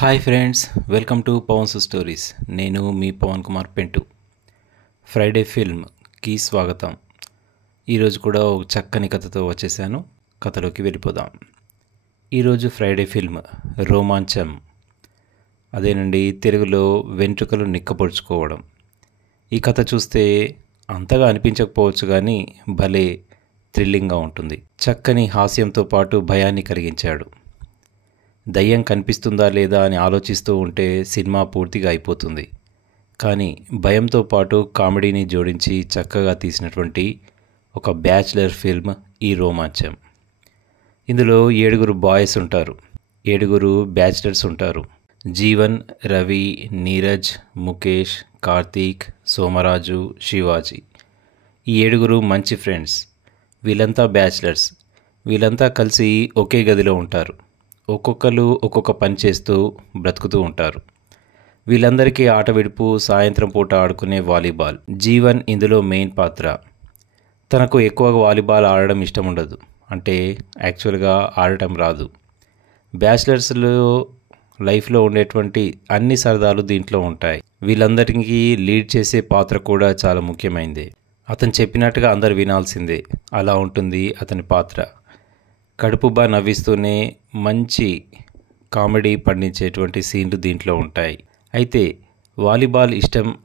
Hi friends, welcome to Pavan's stories. నేను మీ Pawan Kumar పెంటు. Friday ఫిల్మ్కి స్వాగతం. ఈరోజు కూడా ఒక చక్కని కథతో వచ్చేసాను. కథలోకి వెళ్ళిపోదాం. ఈరోజు ఫ్రైడే ఫిల్మ్ రోమాంచం. అదేనండి, తెలుగులో వెంట్రుకలు నిక్కపొడుచుకోవడం. ఈ కథ చూస్తే అంతగా అనిపించకపోవచ్చు, కానీ భలే థ్రిల్లింగ్గా ఉంటుంది. చక్కని హాస్యంతో పాటు భయాన్ని కలిగించాడు. దయ్యం కనిపిస్తుందా లేదా అని ఆలోచిస్తూ ఉంటే సినిమా పూర్తిగా అయిపోతుంది. కానీ భయంతో పాటు కామెడీని జోడించి చక్కగా తీసినటువంటి ఒక బ్యాచిలర్ ఫిల్మ్ ఈ రోమాంచం. ఇందులో 7 బాయ్స్ ఉంటారు, 7 బ్యాచిలర్స్ ఉంటారు. జీవన్, రవి, నీరజ్, ముఖేష్, కార్తీక్, సోమరాజు, శివాజీ. ఈ 7 మంచి ఫ్రెండ్స్. వీళ్ళంతా బ్యాచిలర్స్. వీళ్ళంతా కలిసి ఒకే గదిలో ఉంటారు. ఒక్కొక్కరు ఒక్కొక్క పని చేస్తూ బ్రతుకుతూ ఉంటారు. వీళ్ళందరికీ ఆట విడుపు సాయంత్రం పూట ఆడుకునే వాలీబాల్. జీవన్ ఇందులో మెయిన్ పాత్ర. తనకు ఎక్కువగా వాలీబాల్ ఆడడం ఇష్టం ఉండదు, అంటే యాక్చువల్గా ఆడటం రాదు. బ్యాచిలర్స్లో లైఫ్లో ఉండేటువంటి అన్ని సరదాలు దీంట్లో ఉంటాయి. వీళ్ళందరికీ లీడ్ చేసే పాత్ర కూడా చాలా ముఖ్యమైనది. అతను చెప్పినట్టుగా అందరు వినాల్సిందే, అలా ఉంటుంది అతని పాత్ర. కడుపుబా నవ్విస్తూనే మంచి కామెడీ పండించేటువంటి సీన్లు దీంట్లో ఉంటాయి. అయితే వాలీబాల్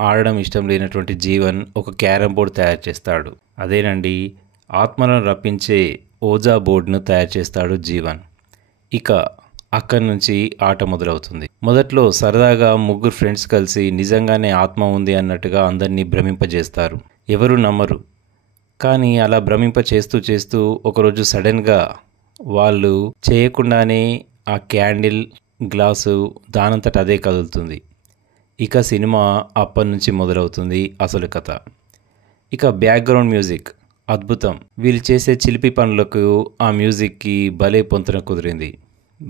ఆడడం ఇష్టం లేనటువంటి జీవన్ ఒక క్యారమ్ బోర్డు తయారు చేస్తాడు. అదేనండి, ఆత్మలను రప్పించే ఓజా బోర్డును తయారు చేస్తాడు జీవన్. ఇక అక్కడి నుంచి ఆట మొదలవుతుంది. మొదట్లో సరదాగా 3 ఫ్రెండ్స్ కలిసి నిజంగానే ఆత్మ ఉంది అన్నట్టుగా అందరినీ భ్రమింపజేస్తారు. ఎవరు నమ్మరు. కానీ అలా భ్రమింప చేస్తూ చేస్తూ ఒకరోజు సడన్గా వాళ్ళు చేయకుండానే ఆ క్యాండిల్ గ్లాసు దానంతట అదే కదులుతుంది. ఇక సినిమా అప్పటి నుంచి మొదలవుతుంది అసలు కథ. ఇక బ్యాక్గ్రౌండ్ మ్యూజిక్ అద్భుతం. వీళ్ళు చేసే చిలిపి పనులకు ఆ మ్యూజిక్కి భలే పొంతన కుదిరింది.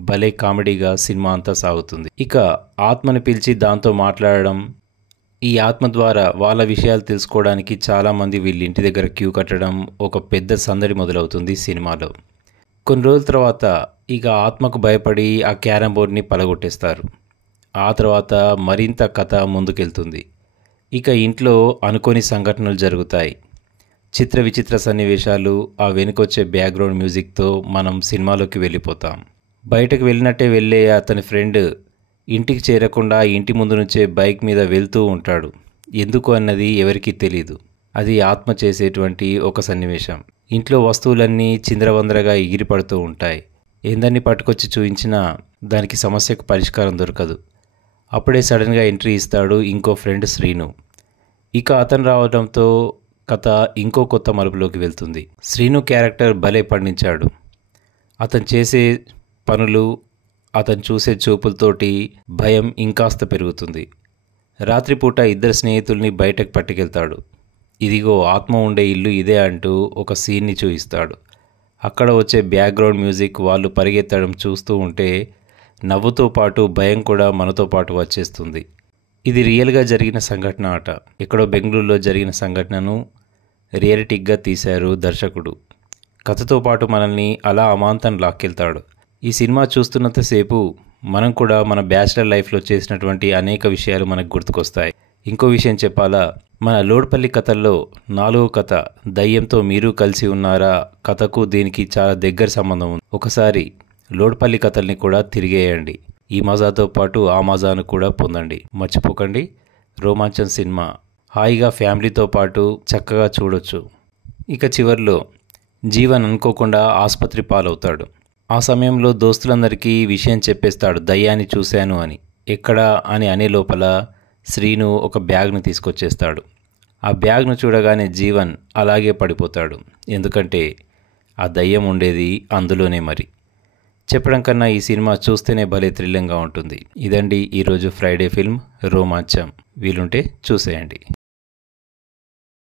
భలే కామెడీగా సినిమా అంతా సాగుతుంది. ఇక ఆత్మని పిలిచి దాంతో మాట్లాడడం. ఈ ఆత్మ ద్వారా వాళ్ళ విషయాలు తెలుసుకోవడానికి చాలామంది వీళ్ళ ఇంటి దగ్గర క్యూ కట్టడం, ఒక పెద్ద సందడి మొదలవుతుంది సినిమాలో. కొన్ని రోజుల తర్వాత ఇక ఆత్మకు భయపడి ఆ క్యారమ్ బోర్డ్ని పలగొట్టేస్తారు. ఆ తర్వాత మరింత కథ ముందుకెళ్తుంది. ఇక ఇంట్లో అనుకోని సంఘటనలు జరుగుతాయి. చిత్ర విచిత్ర సన్నివేశాలు, ఆ వెనుకొచ్చే బ్యాక్గ్రౌండ్ మ్యూజిక్తో మనం సినిమాలోకి వెళ్ళిపోతాం. బయటకు వెళ్ళినట్టే వెళ్ళే అతని ఫ్రెండ్ ఇంటికి చేరకుండా ఇంటి ముందు నుంచే బైక్ మీద వెళ్తూ ఉంటాడు. ఎందుకు అన్నది ఎవరికీ తెలీదు. అది ఆత్మ చేసేటువంటి ఒక సన్నివేశం. ఇంట్లో వస్తువులన్నీ చిందరవందరగా ఎగిరిపడుతూ ఉంటాయి. ఏందన్ని పట్టుకొచ్చి చూయించినా దానికి సమస్యకు పరిష్కారం దొరకదు. అప్పుడే సడన్గా ఎంట్రీ ఇస్తాడు ఇంకో ఫ్రెండ్ శ్రీను. ఇక అతను రావడంతో కథ ఇంకో కొత్త మలుపులోకి వెళ్తుంది. శ్రీను క్యారెక్టర్ భలే పండించాడు. అతను చేసే పనులు, అతను చూసే చూపులతోటి భయం ఇంకాస్త పెరుగుతుంది. రాత్రిపూట 2 స్నేహితుల్ని బయటకు పట్టుకెళ్తాడు. ఇదిగో ఆత్మ ఉండే ఇల్లు ఇదే అంటూ ఒక సీన్ని చూపిస్తాడు. అక్కడ వచ్చే బ్యాక్గ్రౌండ్ మ్యూజిక్, వాళ్ళు పరిగెత్తడం చూస్తూ ఉంటే నవ్వుతో పాటు భయం కూడా మనతో పాటు వచ్చేస్తుంది. ఇది రియల్గా జరిగిన సంఘటన అట. ఎక్కడో బెంగళూరులో జరిగిన సంఘటనను రియాలిటిక్గా తీశారు దర్శకుడు. కథతో పాటు మనల్ని అలా అమాంతం లాక్కెళ్తాడు. ఈ సినిమా చూస్తున్నంతసేపు మనం కూడా మన బ్యాచిలర్ లైఫ్లో చేసినటువంటి అనేక విషయాలు మనకు గుర్తుకొస్తాయి. ఇంకో విషయం చెప్పాలా, మన లోడ్పల్లి కథల్లో 4వ కథ దయ్యంతో మీరు కలిసి ఉన్నారా కథకు దీనికి చాలా దగ్గర సంబంధం ఉంది. ఒకసారి లోడ్పల్లి కథల్ని కూడా తిరిగేయండి. ఈ మజాతో పాటు ఆ మజాను కూడా పొందండి. మర్చిపోకండి, రోమాంచం సినిమా హాయిగా ఫ్యామిలీతో పాటు చక్కగా చూడొచ్చు. ఇక చివర్లో జీవన్ అనుకోకుండా ఆసుపత్రి పాలవుతాడు. ఆ సమయంలో దోస్తులందరికీ విషయం చెప్పేస్తాడు, దయ్యాన్ని చూశాను అని. ఎక్కడా అని అనే లోపల శ్రీను ఒక బ్యాగ్ను తీసుకొచ్చేస్తాడు. ఆ బ్యాగ్ను చూడగానే జీవన్ అలాగే పడిపోతాడు. ఎందుకంటే ఆ దయ్యం ఉండేది అందులోనే. మరి చెప్పడం కన్నా ఈ సినిమా చూస్తేనే భలే థ్రిల్లింగ్గా ఉంటుంది. ఇదండి ఈరోజు ఫ్రైడే ఫిల్మ్ రోమాంచం. వీలుంటే చూసేయండి.